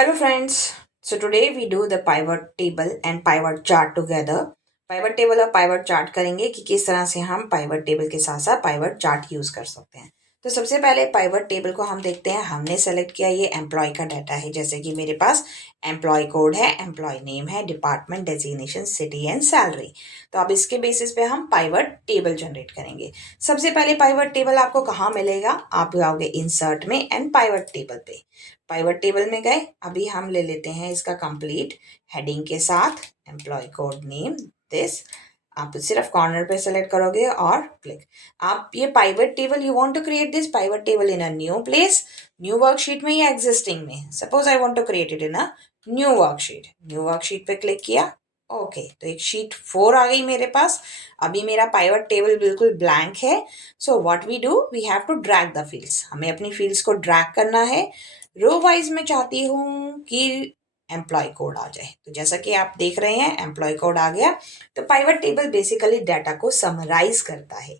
Hello friends. So today we do the pivot table and pivot chart together. Pivot table और pivot chart करेंगे कि किस तरह से हम pivot table के साथ साथ pivot chart यूज कर सकते हैं। तो सबसे पहले pivot table को हम देखते हैं। हमने सेलेक्ट किया ये एम्प्लॉय का डाटा है, जैसे कि मेरे पास एम्प्लॉय कोड है, एम्प्लॉय नेम है, department, designation, city and salary. तो अब इसके बेसिस पे हम pivot टेबल जनरेट करेंगे। सबसे पहले pivot टेबल आपको कहाँ मिलेगा? आप जाओगे इंसर्ट में एंड pivot टेबल पे। पाइवट टेबल में गए। अभी हम ले लेते हैं इसका कंप्लीट हेडिंग के साथ एम्प्लॉय कोड नेम दिस। आप सिर्फ कॉर्नर पे सेलेक्ट करोगे और क्लिक। आप ये pivot table you want to create this pivot table in a new place, new worksheet में या एग्जिस्टिंग में। Suppose I want to create it in a new worksheet पे क्लिक किया। ओके तो एक शीट 4 आ गई मेरे पास। अभी मेरा पाइवट टेबल बिल्कुल ब्लैंक है। So what we do, we have to drag the fields. हमें अपनी फील्ड्स को ड्रैग करना है। रो वाइज में चाहती हूँ कि एम्प्लॉय कोड आ जाए। तो जैसा कि आप देख रहे हैं एम्प्लॉय कोड आ गया। तो पाइवट टेबल बेसिकली डाटा को समराइज करता है।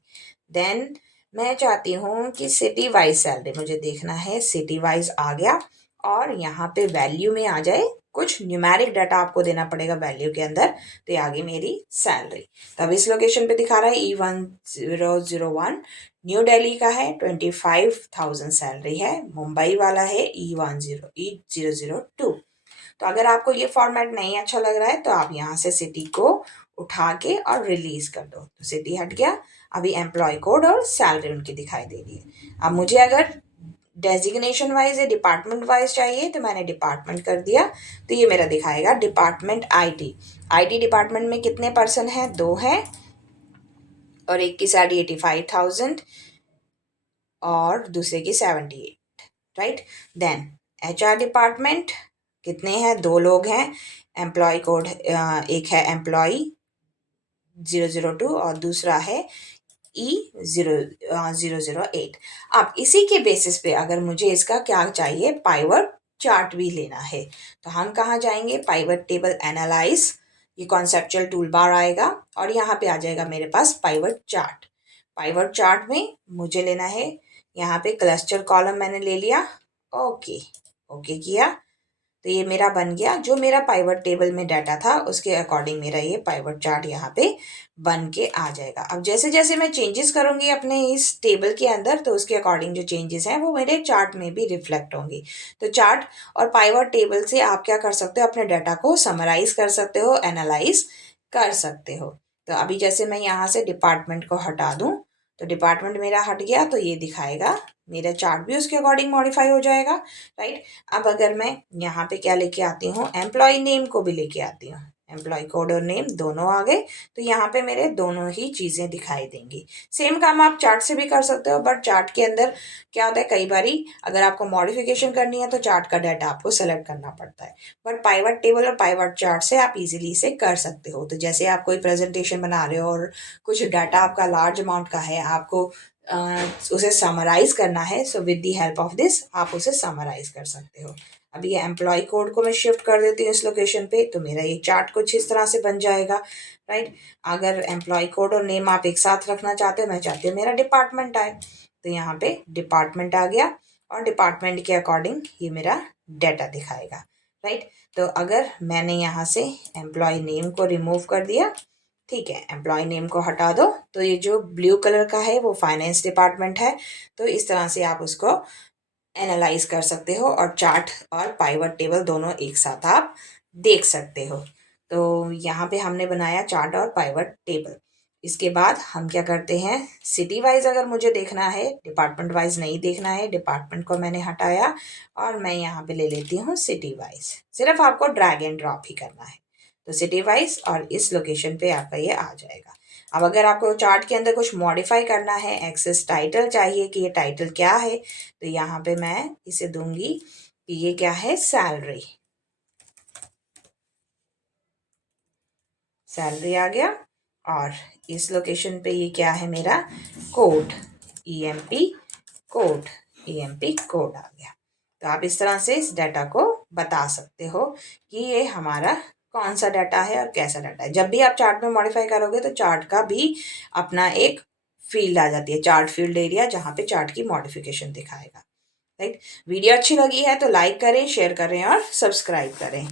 देन मैं चाहती हूँ कि सिटी वाइज सैलरी मुझे देखना है। सिटी वाइज आ गया और यहाँ पे वैल्यू में आ जाए। कुछ न्यूमेरिक डाटा आपको देना पड़ेगा वैल्यू के अंदर। तो ये आ गई मेरी सैलरी। तब इस लोकेशन पे दिखा रहा है E1001 न्यू दिल्ली का है, 25,000 सैलरी है। मुंबई वाला है E002। तो अगर आपको ये फॉर्मेट नहीं अच्छा लग रहा है तो आप यहाँ से सिटी को उठा के और रिलीज कर दो। तो सिटी हट गया। अभी एम्प्लॉय कोड और सैलरी उनकी दिखाई दे रही है। अब मुझे अगर डेजिग्नेशन वाइज या डिपार्टमेंट वाइज चाहिए तो मैंने डिपार्टमेंट कर दिया। तो ये मेरा दिखाएगा डिपार्टमेंट आईटी। आईटी डिपार्टमेंट में कितने पर्सन हैं? 2 हैं और एक की सैलरी 85,000 और दूसरे की 78, राइट। देन एचआर डिपार्टमेंट कितने हैं? 2 लोग हैं। एम्प्लॉय कोड एक है एम्प्लॉय 002 और दूसरा है E008। अब इसी के बेसिस पे अगर मुझे इसका क्या चाहिए, पाइवट चार्ट भी लेना है। तो हम कहाँ जाएंगे? पाइवट टेबल एनालाइज, ये कॉन्सेप्चुअल टूल बार आएगा और यहाँ पे आ जाएगा मेरे पास पाइवट चार्ट। पाइवट चार्ट में मुझे लेना है यहाँ पे क्लस्टर कॉलम, मैंने ले लिया। ओके ओके किया। तो ये मेरा बन गया। जो मेरा पाइवट टेबल में डाटा था उसके अकॉर्डिंग मेरा ये पाइवट चार्ट यहाँ पे बन के आ जाएगा। अब जैसे जैसे मैं चेंजेस करूँगी अपने इस टेबल के अंदर तो उसके अकॉर्डिंग जो चेंजेस हैं वो मेरे चार्ट में भी रिफ्लेक्ट होंगी। तो चार्ट और पाइवट टेबल से आप क्या कर सकते हो? अपने डाटा को समराइज कर सकते हो, एनालाइज कर सकते हो। तो अभी जैसे मैं यहाँ से डिपार्टमेंट को हटा दूँ तो डिपार्टमेंट मेरा हट गया। तो ये दिखाएगा मेरा चार्ट भी उसके अकॉर्डिंग मॉडिफाई हो जाएगा, राइट। अब अगर मैं यहाँ पे क्या लेके आती हूँ, एम्प्लॉय नेम को भी लेके आती हूँ। एम्प्लॉय कोड और नेम दोनों आ गए। तो यहाँ पे मेरे दोनों ही चीज़ें दिखाई देंगी। सेम काम आप चार्ट से भी कर सकते हो, बट चार्ट के अंदर क्या होता है, कई बारी अगर आपको मॉडिफिकेशन करनी है तो चार्ट का डाटा आपको सेलेक्ट करना पड़ता है। बट पाइवट टेबल और पाइवट चार्ट से आप इजीली इसे कर सकते हो। तो जैसे आप कोई प्रेजेंटेशन बना रहे हो और कुछ डाटा आपका लार्ज अमाउंट का है, आपको उसे समराइज करना है, so with the help of this आप उसे समराइज कर सकते हो। अभी ये एम्प्लॉय कोड को मैं शिफ्ट कर देती हूँ इस लोकेशन पे। तो मेरा ये चार्ट कुछ इस तरह से बन जाएगा, राइट। अगर एम्प्लॉय कोड और नेम आप एक साथ रखना चाहते हो, मैं चाहती हूँ मेरा डिपार्टमेंट आए, तो यहाँ पे डिपार्टमेंट आ गया और डिपार्टमेंट के अकॉर्डिंग ये मेरा डाटा दिखाएगा, राइट। तो अगर मैंने यहाँ से एम्प्लॉय नेम को रिमूव कर दिया, ठीक है, एम्प्लॉय नेम को हटा दो, तो ये जो ब्लू कलर का है वो फाइनेंस डिपार्टमेंट है। तो इस तरह से आप उसको एनालाइज कर सकते हो और चार्ट और पाइवट टेबल दोनों एक साथ आप देख सकते हो। तो यहाँ पे हमने बनाया चार्ट और पाइवट टेबल। इसके बाद हम क्या करते हैं, सिटी वाइज अगर मुझे देखना है, डिपार्टमेंट वाइज नहीं देखना है, डिपार्टमेंट को मैंने हटाया और मैं यहाँ पे ले लेती हूँ सिटी वाइज। सिर्फ आपको ड्रैग एंड ड्रॉप ही करना है। तो सिटी वाइज और इस लोकेशन पे आपका ये आ जाएगा। अब अगर आपको चार्ट के अंदर कुछ मॉडिफाई करना है, एक्सेस टाइटल चाहिए कि ये टाइटल क्या है, तो यहाँ पे मैं इसे दूंगी कि ये क्या है, सैलरी। सैलरी आ गया और इस लोकेशन पे ये क्या है मेरा, code, EMP code, EMP code आ गया। तो आप इस तरह से इस डाटा को बता सकते हो कि ये हमारा कौन सा डाटा है और कैसा डाटा है। जब भी आप चार्ट में मॉडिफाई करोगे तो चार्ट का भी अपना एक फील्ड आ जाती है, चार्ट फील्ड एरिया, जहाँ पे चार्ट की मॉडिफिकेशन दिखाएगा, राइट। वीडियो अच्छी लगी है तो लाइक करें, शेयर करें और सब्सक्राइब करें।